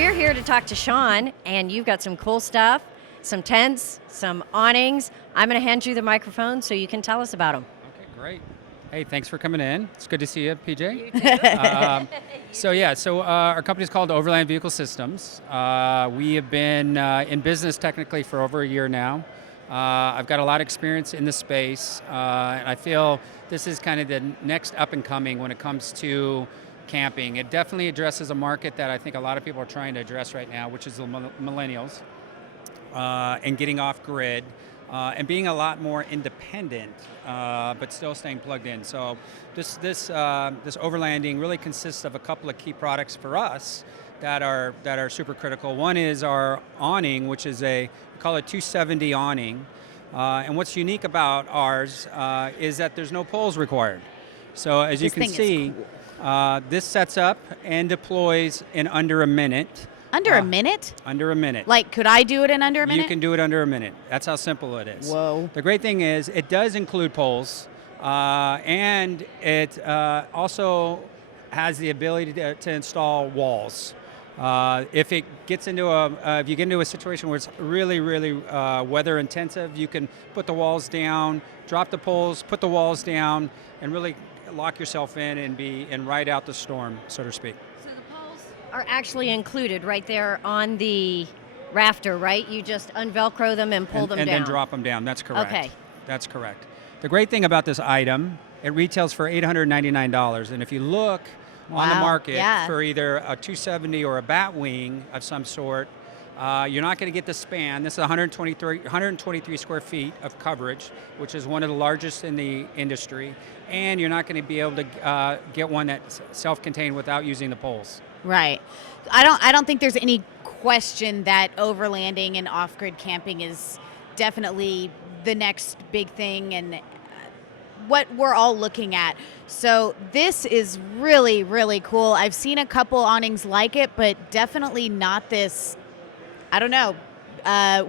we're here to talk to Sean, and you've got some cool stuff, some tents, some awnings. I'm going to hand you the microphone so you can tell us about them. Okay, great. Hey, thanks for coming in. It's good to see you, PJ. You too. So our company's called Overland Vehicle Systems. We have been in business technically for over a year now. I've got a lot of experience in the space, and I feel this is kind of the next up and coming when it comes to camping. It definitely addresses a market that I think a lot of people are trying to address right now, which is the millennials, and getting off grid. And being a lot more independent, but still staying plugged in. So this overlanding really consists of a couple of key products for us that are super critical. One is our awning, which is we call it 270 awning. And what's unique about ours is that there's no poles required. So as you can see, this sets up and deploys in under a minute. Under a minute? Under a minute. Like, could I do it in under a minute? You can do it under a minute. That's how simple it is. Whoa. The great thing is it does include poles, and it also has the ability to install walls. If it gets into if you get into a situation where it's really, really weather intensive, you can put the walls down, drop the poles, put the walls down, and really lock yourself in and ride out the storm, so to speak. Are actually included right there on the rafter, right? You just unvelcro them and pull them down. And then drop them down. That's correct. Okay. That's correct. The great thing about this item, it retails for $899. And if you look on the market for either a 270 or a bat wing of some sort, you're not going to get the span. This is 123 square feet of coverage, which is one of the largest in the industry. And you're not going to be able to get one that's self-contained without using the poles. Right. I don't think there's any question that overlanding and off-grid camping is definitely the next big thing and what we're all looking at. So this is really, really cool. I've seen a couple awnings like it, but definitely not this, I don't know,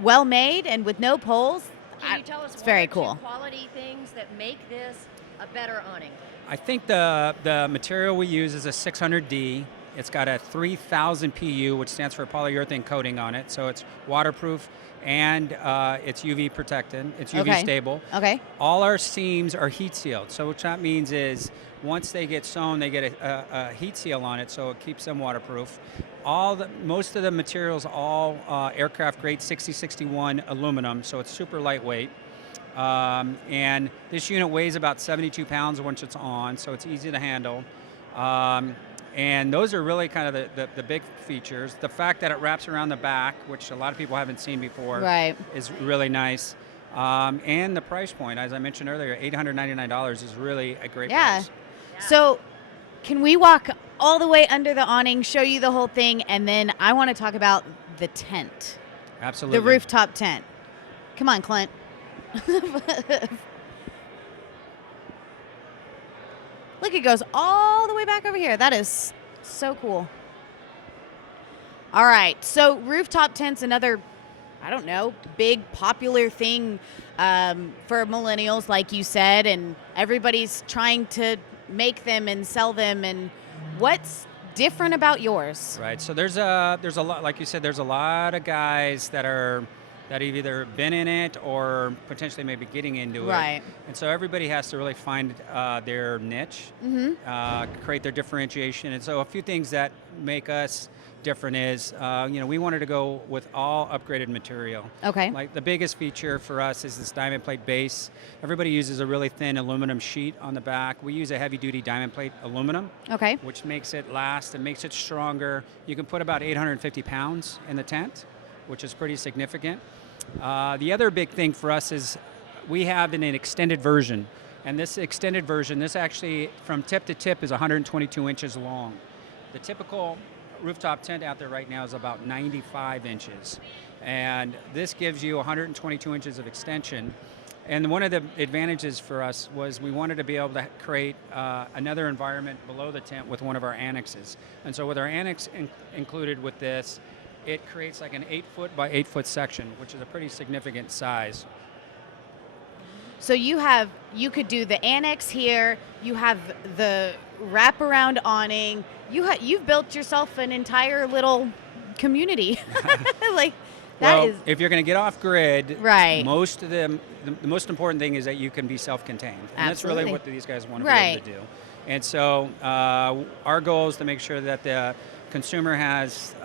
well made and with no poles. Can you tell us it's very cool. Quality things that make this a better awning? I think the material we use is a 600D. It's got a 3000 PU, which stands for polyurethane coating on it, so it's waterproof and it's UV protected. It's UV stable. Okay. All our seams are heat sealed. So what that means is once they get sewn, they get a heat seal on it, so it keeps them waterproof. Most of the materials, all aircraft grade 6061 aluminum, so it's super lightweight. And this unit weighs about 72 pounds once it's on, so it's easy to handle. And those are really kind of the big features. The fact that it wraps around the back, which a lot of people haven't seen before, is really nice. And the price point, as I mentioned earlier, $899 is really a great price. Yeah. So can we walk all the way under the awning, show you the whole thing, and then I want to talk about the tent. Absolutely. The rooftop tent. Come on, Clint. Look, it goes all the way back over here. That is so cool. All right, so rooftop tents, another, I don't know, big popular thing for millennials, like you said, and everybody's trying to make them and sell them. And what's different about yours? Right, so there's a lot, like you said, there's a lot of guys that have either been in it or potentially maybe getting into it. Right. And so everybody has to really find their niche, create their differentiation. And so a few things that make us different is, we wanted to go with all upgraded material. Okay. Like the biggest feature for us is this diamond plate base. Everybody uses a really thin aluminum sheet on the back. We use a heavy duty diamond plate aluminum. Okay. Which makes it last and makes it stronger. You can put about 850 pounds in the tent, which is pretty significant. The other big thing for us is we have an extended version. And this extended version, this actually from tip to tip is 122 inches long. The typical rooftop tent out there right now is about 95 inches. And this gives you 122 inches of extension. And one of the advantages for us was we wanted to be able to create another environment below the tent with one of our annexes. And so with our annex included with this, it creates like an 8-foot by 8-foot section, which is a pretty significant size. So you could do the annex here, you have the wraparound awning, you've built yourself an entire little community. Like that well, is if you're going to get off grid, right. most of them, the most important thing is that you can be self-contained, and that's really what these guys want to be able to do. And so our goal is to make sure that the consumer has,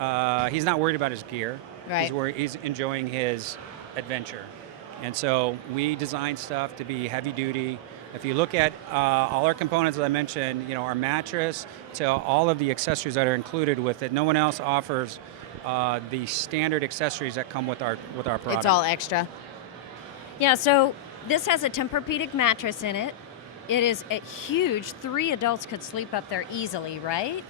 he's not worried about his gear. Right. He's enjoying his adventure. And so we design stuff to be heavy duty. If you look at all our components that I mentioned, our mattress to all of the accessories that are included with it, no one else offers the standard accessories that come with our product. It's all extra. Yeah, so this has a Tempur-Pedic mattress in it. It is a huge. 3 adults could sleep up there easily, right?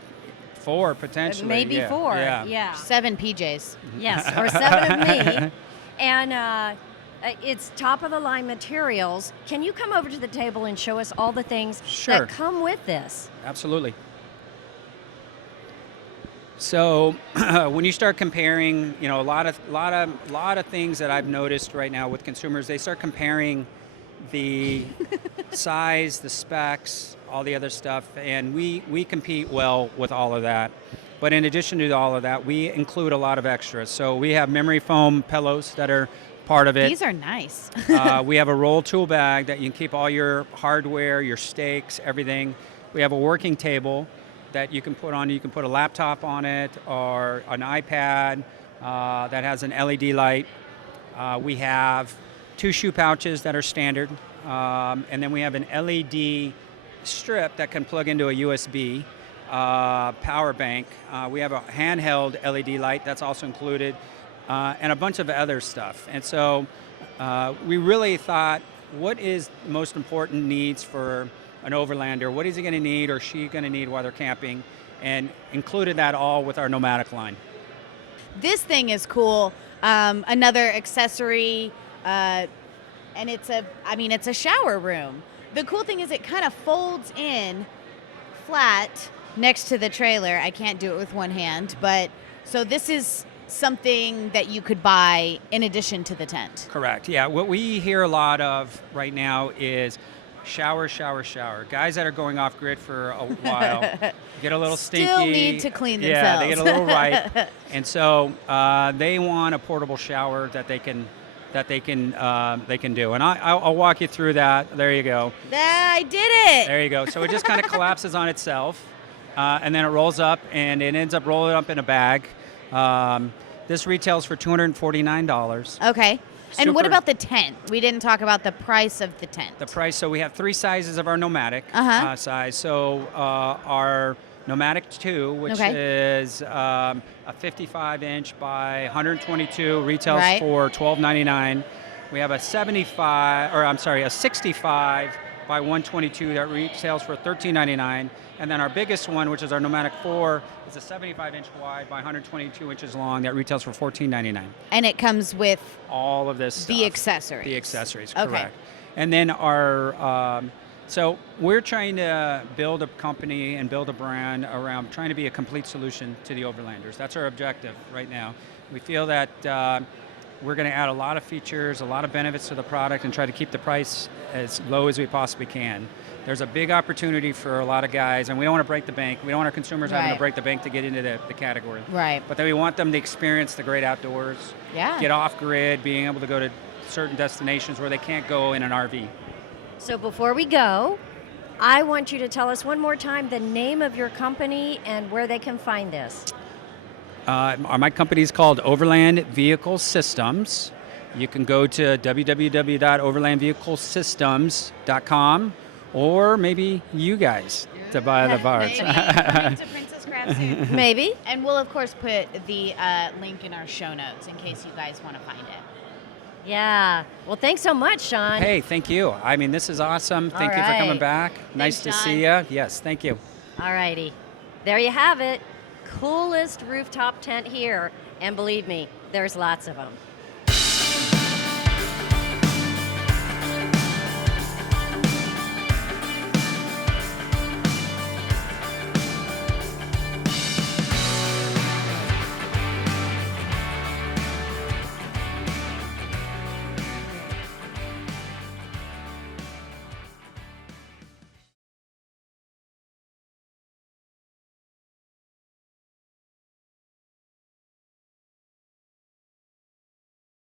4 potentially. Maybe 4. Yeah. 7 PJs. Yes, or 7 of me. And it's top of the line materials. Can you come over to the table and show us all the things that come with this? Absolutely. So when you start comparing, a lot of things that I've noticed right now with consumers, they start comparing the size, the specs, all the other stuff, and we compete well with all of that. But in addition to all of that, we include a lot of extras. So we have memory foam pillows that are part of it. These are nice. We have a roll tool bag that you can keep all your hardware, your stakes, everything. We have a working table that you can put on. You can put a laptop on it or an iPad that has an LED light. We have 2 shoe pouches that are standard. And then we have an LED strip that can plug into a USB power bank. We have a handheld LED light that's also included, and a bunch of other stuff. And so we really thought, what is the most important needs for an Overlander? What is he going to need or she going to need while they're camping? And included that all with our nomadic line. This thing is cool. Another accessory, and it's a shower room. The cool thing is it kind of folds in flat next to the trailer. I can't do it with one hand, but so this is something that you could buy in addition to the tent. Correct. Yeah. What we hear a lot of right now is shower, shower, shower. Guys that are going off grid for a while get a little stinky. Still need to clean themselves. Yeah, they get a little ripe, and so they want a portable shower that they can do. And I'll walk you through that. There you go. I did it. There you go. So it just kind of collapses on itself, and then it rolls up, and it ends up rolling up in a bag. This retails for $249. Okay. And what about the tent? We didn't talk about the price of the tent. The price, so we have 3 sizes of our nomadic size. So our nomadic 2, which is a 55-inch by 122, retails for $12.99. We have a 65 by 122 that retails for $13.99. And then our biggest one, which is our nomadic 4, is a 75-inch wide by 122 inches long that retails for $14.99. And it comes with all of this stuff. The accessories. The accessories, correct. And then our, so we're trying to build a company and build a brand around trying to be a complete solution to the Overlanders. That's our objective right now. We feel that we're going to add a lot of features, a lot of benefits to the product, and try to keep the price as low as we possibly can. There's a big opportunity for a lot of guys, and we don't want to break the bank. We don't want our consumers having to break the bank to get into the category. Right. But then we want them to experience the great outdoors, get off grid, being able to go to certain destinations where they can't go in an RV. So before we go, I want you to tell us one more time the name of your company and where they can find this. My company is called Overland Vehicle Systems. You can go to www.overlandvehiclesystems.com, or maybe you guys to buy the parts. Maybe coming to Princess Crab soon. Maybe. And we'll, of course, put the link in our show notes in case you guys want to find it. Yeah. Well, thanks so much, Sean. Hey, thank you. I mean, this is awesome. Thank you for coming back. Nice to see you. Yes, thank you. All righty. There you have it. Coolest rooftop tent here. And believe me, there's lots of them.